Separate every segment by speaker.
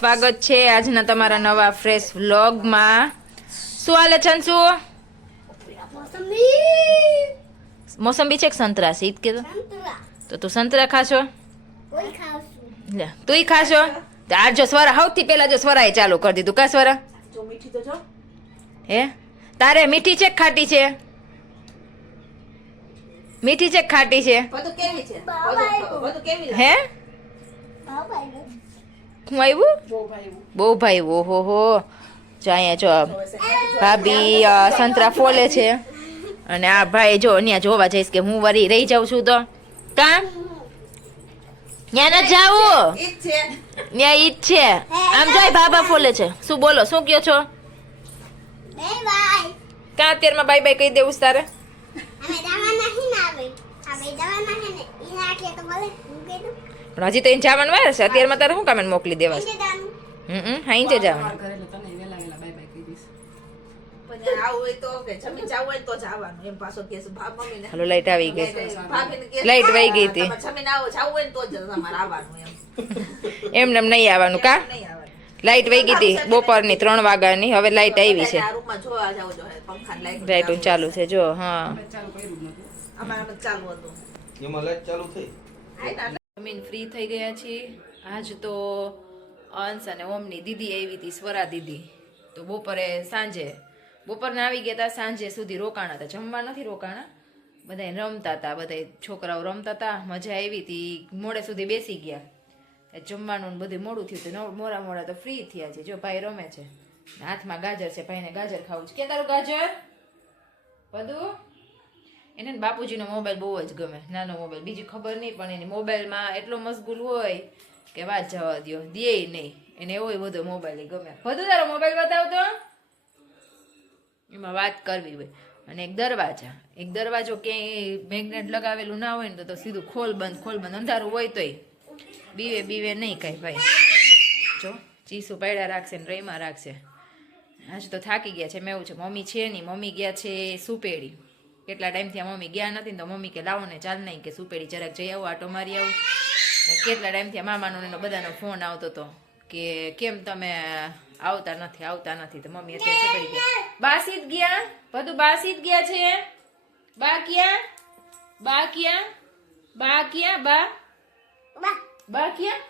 Speaker 1: સ્વાગત છે આજના તમારા નવા ફ્રેશ વ્લોગમાં શું હાલે છંસુ
Speaker 2: મોસંબી
Speaker 1: છે કે સંતરા? છે કે કીધું તો તું સંતરા ખાશો? લે તુંય ખાશો? તો આ જો સ્વરા સૌથી પહેલા જો સ્વરાએ ચાલુ કરી દીધું. કા સ્વરા? હે? તારે મીઠી છે ખાટી છે? મીઠી છે ખાટી છે? હે? હું આવ્યું?
Speaker 3: બહુ ભાઈ,
Speaker 1: ઓહો, હો. જો અહીંયા જો ભાભી સંતરા ફોલે છે. અને આ ભાઈ જો ત્યાં જોવા જઈશ કે હું વરી રહી જાઉં છું તો. કા? ત્યાં ન જાવું ત્યાં ઈજ છે. આમ જાય ભાભા ફોલે છે. શું બોલો, શું કયો છો?
Speaker 2: બાય
Speaker 1: અત્યારમાં બાય બાય કહી દેવું તારે?
Speaker 2: અમે દવા નહીં આવે અમે દવા નહીં. ઈ નાખીએ તો બોલે, હું કીધું.
Speaker 1: પણ હજી તો એને જવાનું વાર છે. અત્યારમાં તારે શું કામ મોકલી દેવા છે હમ હમ હા ઇંચે જવાનું.
Speaker 3: પણ આવું હોય તો કે જમી જાવું હોય તો જ આવવાનું એમ પાછો કે છે ભા મમ્મીને
Speaker 1: હલો લાઈટ આવી ગઈ. લાઈટ વહી ગઈ હતી.
Speaker 3: તમારે જમીને આવો જાવું હોય ને તો જ તમારે આવવાનું એમ.
Speaker 1: એમને એમ નહીં આવવાનું કા? લાઈટ વહી ગઈ હતી. બપોરની ત્રણ વાગ્યાની. હવે લાઈટ આવી છે.
Speaker 3: લાઈટ
Speaker 1: લાઈટ ચાલુ છે. જો હા.
Speaker 3: અમારા ચાલુ હતું.
Speaker 4: એમાં લાઈટ ચાલુ થઈ?
Speaker 1: જમીન ફ્રી થઈ ગયા છીએ. આજ તો અંશ અને ઓમની દીદી આવી હતી, સ્વરા દીદી. તો બપોરે સાંજે, બપોરના આવી ગયા હતા સાંજે સુધી રોકાણા હતા. જમવા નથી રોકાણા. બધા રમતા હતા બધા છોકરાઓ રમતા હતા મજા આવી હતી. મોડે સુધી બેસી ગયા. જમવાનું બધું મોડું થયું હતું. મોડા મોડા તો ફ્રી થયા છે. જો ભાઈ રમે છે. હાથમાં ગાજર છે. ભાઈને ગાજર ખાવું છે. કે તારું ગાજર? બધું એને બાપુજીનો મોબાઈલ બહુ જ ગમે, નાનો મોબાઈલ બીજી ખબર નહીં, પણ એની મોબાઈલમાં એટલો મશગુલ હોય કે વાત જવા દ્યો. દે નહીં. એને એવો બધો મોબાઈલ ગમે. બધું તારો મોબાઈલ બતાવતો એમાં વાત કરવી હોય. અને એક દરવાજા. એક દરવાજો ક્યાંય મેગ્નેટ લગાવેલું ના હોય ને તો સીધું ખોલ બંધ ખોલ બંધ. અંધારું હોય તોય. બીવે બીવે નહીં કાંઈ ભાઈ. જો, ચીસું પાડ્યા રાખશે ને રહીમાં રાખશે. આજ તો થાકી ગયા છે. મેં એવું છે, મમ્મી છે નહીં. મમ્મી ગયા છે સુપેડી. કેટલા ટાઈમથી આ મમ્મી ગયા નથી તો મમ્મી કે લાવો ને ચાલ નહીં કે સુપેડી જરાક જઈ આવું આટો મારી આવું. કેટલા ટાઈમથી મામાનો એનો બધાનો ફોન આવતો હતો કે કેમ તમે આવતા નથી આવતા નથી? તો મમ્મી અત્યારે સુપેડી ગયા બાસી જ ગયા? બધું બાસી જ ગયા છે? બા ક્યાં? બા ક્યાં? બા ક્યાં? બા?
Speaker 2: બા.
Speaker 1: બા ક્યાં?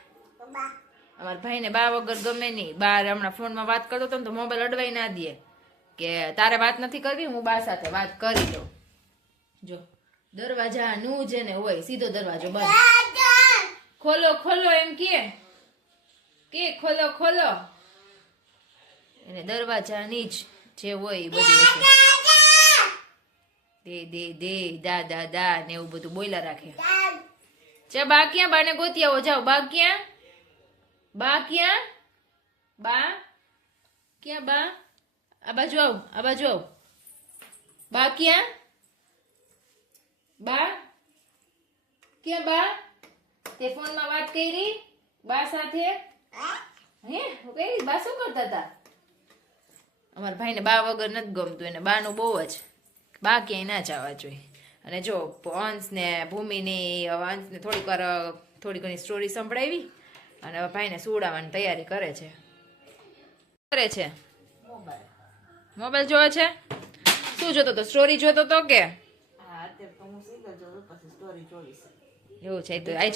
Speaker 2: બા.
Speaker 1: અમારા ભાઈને બા વગર ગમે નહીં. બા હમણાં ફોનમાં વાત કરતો હતો ને તો મોબાઈલ અડવાઈ ના દે. કે તારે વાત નથી કરવી? હું બા સાથે વાત કરી લઉં. જો. દરવાજા નું જેને હોય સીધો દરવાજો બંધ. ખોલો ખોલો એમ કે. કે ખોલો ખોલો. એને દરવાજાની જ જે હોય એ બધી વસ્તુ દે દે દે દા દા દા ને એવું બધું બોલ્યા રાખે. ચા બા ક્યાં? બાને ગોતી આવો જાઓ. બા ક્યાં? બા ક્યાં? બા? ક્યાં બા? આ બાજુ આવ આ બાજુ આવ. બા ક્યાં બા ક્યાં બા તે ફોનમાં વાત કરી બા સાથે. હે હું કઈ બા શું કરતા હતા? અમારા ભાઈને બા વગર નથી ગમતું એને બાનું બહુ જ. બા ક્યાંય ના જવા જોઈએ. અને જો અંશ ને ભૂમિની અંશને થોડીક વાર થોડી ઘણી સ્ટોરી સંભળાવી અને હવે ભાઈને સુવડાવવાની તૈયારી કરે છે. કરે છે? મોબાઈલ જોવે છે? શું જોતો તો સ્ટોરી જોતો તો કે?
Speaker 3: હા અત્યારે તો હું સીધા જોતો પછી સ્ટોરી જોઈશ.
Speaker 1: એવું છે તો આઈ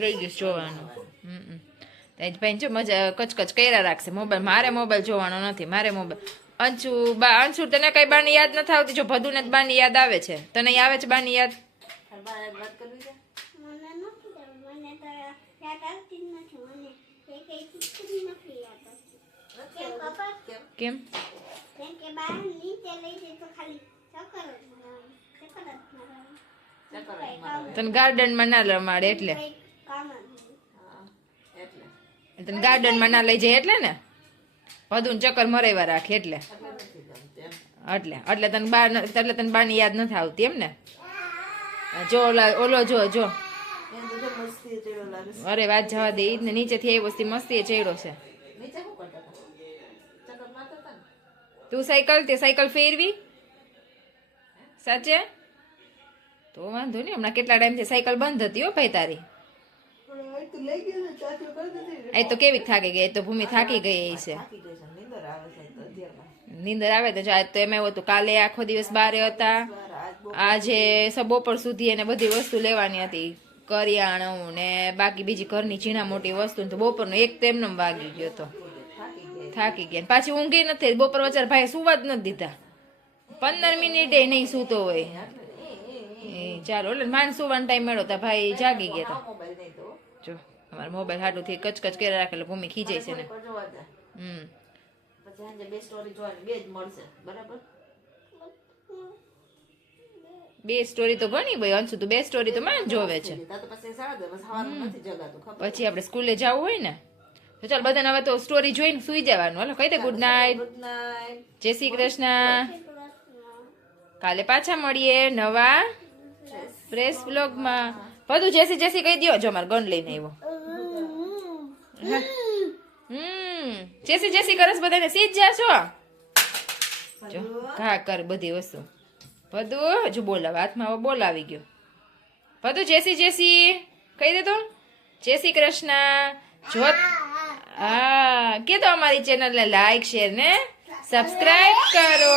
Speaker 3: રહી ગયું.
Speaker 1: જોવાનું. હમ ભાઈ જો મજા કચકચ કર્યા રાખશે. મોબાઈલ મારે મોબાઈલ જોવાનો નથી મારે મોબાઈલ. અંશુ બા અંશુ તને કઈ બાની યાદ નથી આવતી? જો ભદુને જ બાની યાદ આવે છે. તને આવે છે બાની યાદ?
Speaker 3: બા
Speaker 2: કેમ
Speaker 3: કેમ?
Speaker 2: કે બહાર નીચે લઈ જઈ તો ખાલી ચક્કર જ મારવાનું. ચક્કર જ મારવાનું.
Speaker 3: ચક્કર જ
Speaker 2: કંઈ
Speaker 3: મારવાનું.
Speaker 1: તને ગાર્ડનમાં ના રમાડે એટલે? તને ગાર્ડનમાં ના લઈ જાય એટલે ને? વધુ ચક્કર મરાવ્યા રાખે એટલે.
Speaker 3: એટલે
Speaker 1: એટલે તને બા એટલે તને બાની યાદ નથી આવતી એમ ને? જો ઓલા ઓલો જો જો. અરે વાત જવા દે ઈ ને નીચેથી એ વસ્તી મસ્તી એ ચડ્યો છે. તું સાયકલ તે સાયકલ ફેરવી? સાચે? તો વાંધો નહીં. હમણાં કેટલા ટાઈમથી સાયકલ બંધ હતી હો ભાઈ તારી. એ તો કેવી થાકી ગઈ? એ તો ભૂમિ થાકી ગઈ છે.
Speaker 3: છે. નીંદર આવે તો અત્યારમાં.
Speaker 1: નીંદર આવે તો જો આજ તો એમ એવું હતું કાલે આખો દિવસ બારે હતા.
Speaker 3: આજ
Speaker 1: બપોર સુધી એને બધી વસ્તુ લેવાની હતી. કરિયાણું ને બાકી બીજી ઘરની ઝીણા મોટી વસ્તુ તો બપોરનો એક તો એમને વાગી ગયો તો.
Speaker 3: થાકી ગઈ
Speaker 1: થાકી ગયા પાછી ઊંઘી નથી. બપોર વચાર ભાઈ સુવા જ નથી દીધા. પંદર મિનિટે નહીં સૂતો હોય. એ ચાલો એટલે માન સુવાનો ટાઈમ મળ્યો તો ભાઈ જાગી ગયા હતા જો અમારો મોબાઈલ હાટુથી કચકચ કરી રાખે એટલે ભૂમિ ખીજાય છે ને. હમ.
Speaker 3: પછી સાંજે બે સ્ટોરી જોવાની બે જ મળશે બરાબર?
Speaker 1: બે સ્ટોરી તો ભણી ભાઈ અંશુ તો બે સ્ટોરી તો માં જોવે છે.
Speaker 3: પછી
Speaker 1: આપણે સ્કૂલે જવું હોય ને તો ચાલ બધાને હવે તો સ્ટોરી જોઈને સુઈ જવાનું. હાલો કહી દે ગુડ નાઇટ
Speaker 3: ગુડ નાઇટ
Speaker 1: જય શ્રી કૃષ્ણ. કાલે પાછા મળીએ નવા ફ્રેશ બ્લોગમાં બધું જેસી જેસી કહી દો જો મારે ગન લઈને આવ્યો. હમ. જેસી જેસી કરસ બધાને. સીજ જાશો જો ઘા કર બધી વસ્તુ. બધું હજુ બોલાવ. હાથમાં હવે બોલાવી ગયો. બધું જેસી જેસી કહી દે તો. જય શ્રી કૃષ્ણ જો હા કે તો અમારી ચેનલને લાઈક શેર ને સબસ્ક્રાઈબ કરો.